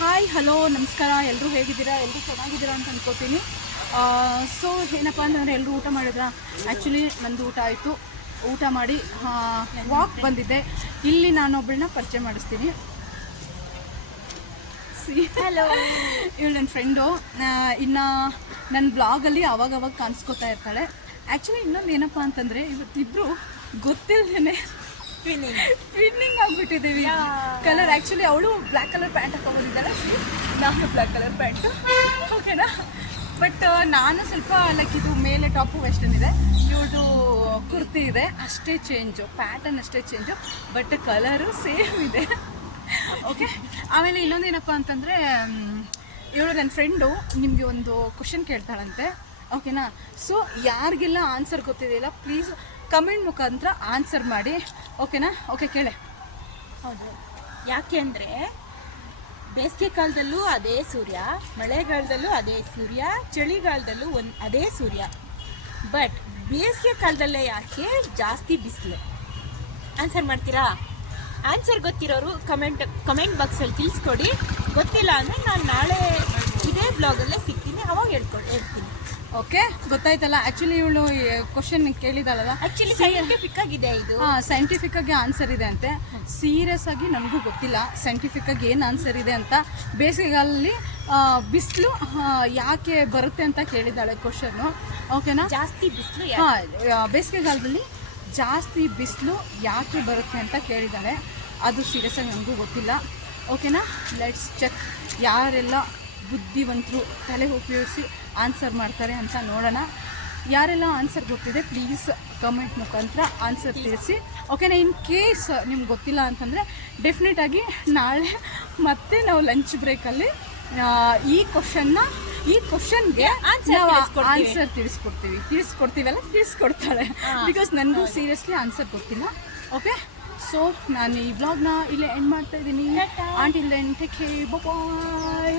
Hi hello ನಮಸ್ಕಾರ. ಎಲ್ಲರೂ ಹೇಗಿದ್ದೀರಾ? ಎಲ್ಲರೂ ಚೆನ್ನಾಗಿದ್ದೀರಾ ಅಂತ ಅನ್ಕೋತೀನಿ. ಸೊ ಏನಪ್ಪ ಅಂತಂದರೆ ಎಲ್ಲರೂ ಊಟ ಮಾಡಿದ್ರಾ? ಆ್ಯಕ್ಚುಲಿ ನಂದು ಊಟ ಆಯಿತು. ಊಟ ಮಾಡಿ ವಾಕ್ ಬಂದಿದ್ದೆ. ಇಲ್ಲಿ ನಾನೊಬ್ಬಳನ್ನ ಪರಿಚಯ ಮಾಡಿಸ್ತೀನಿ. ಹಲೋ, ಇವಳು ನನ್ನ ಫ್ರೆಂಡು. ಇನ್ನು ನನ್ನ ಬ್ಲಾಗಲ್ಲಿ ಅವಾಗವಾಗ ಕಾಣಿಸ್ಕೊತಾ ಇರ್ತಾಳೆ. ಆ್ಯಕ್ಚುಲಿ ಇನ್ನೊಂದು ಏನಪ್ಪ ಅಂತಂದರೆ ಇವತ್ತಿಬ್ಬರು ಗೊತ್ತಿಲ್ಲದೇ ಟ್ವಿನ್ನಿಂಗ್ ಆಗಿಬಿಟ್ಟಿದ್ದೀವಿ. ಕಲರ್ ಆ್ಯಕ್ಚುಲಿ ಅವಳು ಬ್ಲ್ಯಾಕ್ ಕಲರ್ ಪ್ಯಾಂಟ್ ಹಾಕೊಂಡ್ಬಂದಿದ್ದಾಳೆ, ನಾನು ಬ್ಲ್ಯಾಕ್ ಕಲರ್ ಪ್ಯಾಂಟು. ಓಕೆನಾ? ಬಟ್ ನಾನು ಸ್ವಲ್ಪ ಲೈಕ್ ಇದು ಮೇಲೆ ಟಾಪು ವೆಸ್ಟರ್ನ್ ಇದೆ, ಇವಳು ಕುರ್ತಿ ಇದೆ, ಅಷ್ಟೇ ಚೇಂಜು, ಪ್ಯಾಟರ್ನ್ ಅಷ್ಟೇ ಚೇಂಜು, ಬಟ್ ಕಲರು ಸೇಮ್ ಇದೆ. ಓಕೆ. ಆಮೇಲೆ ಇನ್ನೊಂದೇನಪ್ಪ ಅಂತಂದರೆ ಇವಳು ನನ್ನ ಫ್ರೆಂಡು ನಿಮಗೆ ಒಂದು ಕ್ವಶನ್ ಕೇಳ್ತಾಳಂತೆ. ಓಕೆನಾ? ಸೊ ಯಾರಿಗೆಲ್ಲ ಆನ್ಸರ್ ಗೊತ್ತಿದೆಯಲ್ಲ ಪ್ಲೀಸ್ ಕಮೆಂಟ್ ಮುಖಾಂತರ ಆನ್ಸರ್ ಮಾಡಿ. ಓಕೆನಾ? ಓಕೆ, ಕೇಳೆ. ಹೌದು. ಯಾಕೆ ಅಂದರೆ ಬೇಸಿಗೆ ಕಾಲದಲ್ಲೂ ಅದೇ ಸೂರ್ಯ, ಮಳೆಗಾಲದಲ್ಲೂ ಅದೇ ಸೂರ್ಯ, ಚಳಿಗಾಲದಲ್ಲೂ ಅದೇ ಸೂರ್ಯ. ಬಟ್ ಬೇಸಿಗೆ ಕಾಲದಲ್ಲೇ ಯಾಕೆ ಜಾಸ್ತಿ ಬಿಸಿಲು? ಆನ್ಸರ್ ಮಾಡ್ತೀರಾ? ಆನ್ಸರ್ ಗೊತ್ತಿರೋರು ಕಮೆಂಟ್ ಬಾಕ್ಸಲ್ಲಿ ತಿಳಿಸ್ಕೊಡಿ. ಗೊತ್ತಿಲ್ಲ ಅಂದರೆ ನಾನು ನಾಳೆ ಇದೇ ಬ್ಲಾಗಲ್ಲೇ ಸಿಗ್ತೀನಿ, ಅವಾಗ ಹೇಳ್ತೀನಿ. ಓಕೆ, ಗೊತ್ತಾಯ್ತಲ್ಲ. ಆ್ಯಕ್ಚುಲಿ ಇವಳು ಕ್ವಶನ್ ಕೇಳಿದಾಳಲ್ಲ, ಆ್ಯಕ್ಚುಲಿ ಸೈಂಟಿಫಿಕ್ ಆಗಿದೆ ಇದು. ಸೈಂಟಿಫಿಕ್ ಆಗಿ ಆನ್ಸರ್ ಇದೆ ಅಂತೆ. ಸೀರಿಯಸ್ ಆಗಿ ನನಗೂ ಗೊತ್ತಿಲ್ಲ ಸೈಂಟಿಫಿಕ್ ಆಗಿ ಏನು ಆನ್ಸರ್ ಇದೆ ಅಂತ. ಬೇಸಿಗೆಗಾಲದಲ್ಲಿ ಬಿಸಿಲು ಯಾಕೆ ಬರುತ್ತೆ ಅಂತ ಕೇಳಿದಾಳೆ ಕ್ವಶನ್ನು. ಓಕೆನಾ? ಜಾಸ್ತಿ ಬಿಸಿಲು ಬೇಸಿಗೆಗಾಲದಲ್ಲಿ ಜಾಸ್ತಿ ಬಿಸಿಲು ಯಾಕೆ ಬರುತ್ತೆ ಅಂತ ಕೇಳಿದ್ದಾಳೆ. ಅದು ಸೀರಿಯಸ್ ಆಗಿ ನನಗೂ ಗೊತ್ತಿಲ್ಲ. ಓಕೆನಾ? ಲೆಟ್ಸ್ ಚೆಕ್ ಯಾರೆಲ್ಲ ಬುದ್ಧಿವಂತರು ತಲೆ ಉಪಯೋಗಿಸಿ ಆನ್ಸರ್ ಮಾಡ್ತಾರೆ ಅಂತ ನೋಡೋಣ. ಯಾರೆಲ್ಲ ಆನ್ಸರ್ ಗೊತ್ತಿದೆ ಪ್ಲೀಸ್ ಕಮೆಂಟ್ ಮುಖಾಂತರ ಆನ್ಸರ್ ತಿಳಿಸಿ. ಓಕೆನಾ? ಇನ್ ಕೇಸ್ ನಿಮ್ಗೆ ಗೊತ್ತಿಲ್ಲ ಅಂತಂದರೆ ಡೆಫಿನೆಟಾಗಿ ನಾಳೆ ಮತ್ತೆ ನಾವು ಲಂಚ್ ಬ್ರೇಕಲ್ಲಿ ಈ ಕ್ವಶನ್ಗೆ ನಾವು ಆನ್ಸರ್ ತಿಳಿಸ್ಕೊಡ್ತಾಳೆ. ಬಿಕಾಸ್ ನನಗೂ ಸೀರಿಯಸ್ಲಿ ಆನ್ಸರ್ ಗೊತ್ತಿಲ್ಲ. ಓಕೆ, ಸೊ ನಾನು ಈ ವ್ಲಾಗ್ನ ಇಲ್ಲೇ ಎಂಡ್ ಮಾಡ್ತಾ ಇದ್ದೀನಿ. ಆಂಟಿಲ್ ದೆನ್ ಟೇಕ್ ಕೇರ್, ಬಾಯ್.